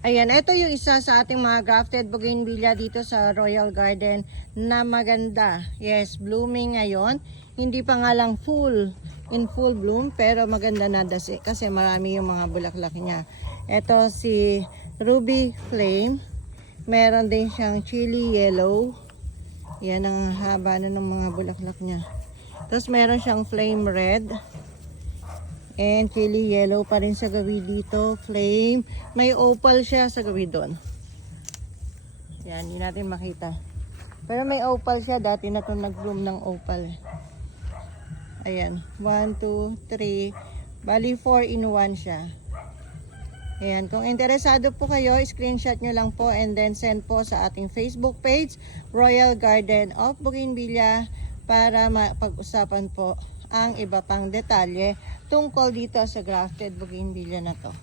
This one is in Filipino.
Ayan, ito yung isa sa ating mga grafted bougainvillea dito sa Royal Garden na maganda. Yes, blooming ngayon. Hindi pa nga lang in full bloom, pero maganda na kasi marami yung mga bulaklak niya. Ito si Ruby Flame. Meron din siyang chili yellow. Yan ang haba na ng mga bulaklak niya. Tapos meron siyang flame red. And chili yellow pa rin sa gabi dito. Flame. May opal siya sa gabi doon. Yan, hindi natin makita. Pero may opal siya. Dati na ito nag-bloom ng opal. Ayan. 1, 2, 3. Bali 4 in 1 siya. Ayan. Kung interesado po kayo, screenshot nyo lang po and then send po sa ating Facebook page, Royal Garden of Bougainvillea, para mapag-usapan po ang iba pang detalye tungkol dito sa grafted bougainvillea na to.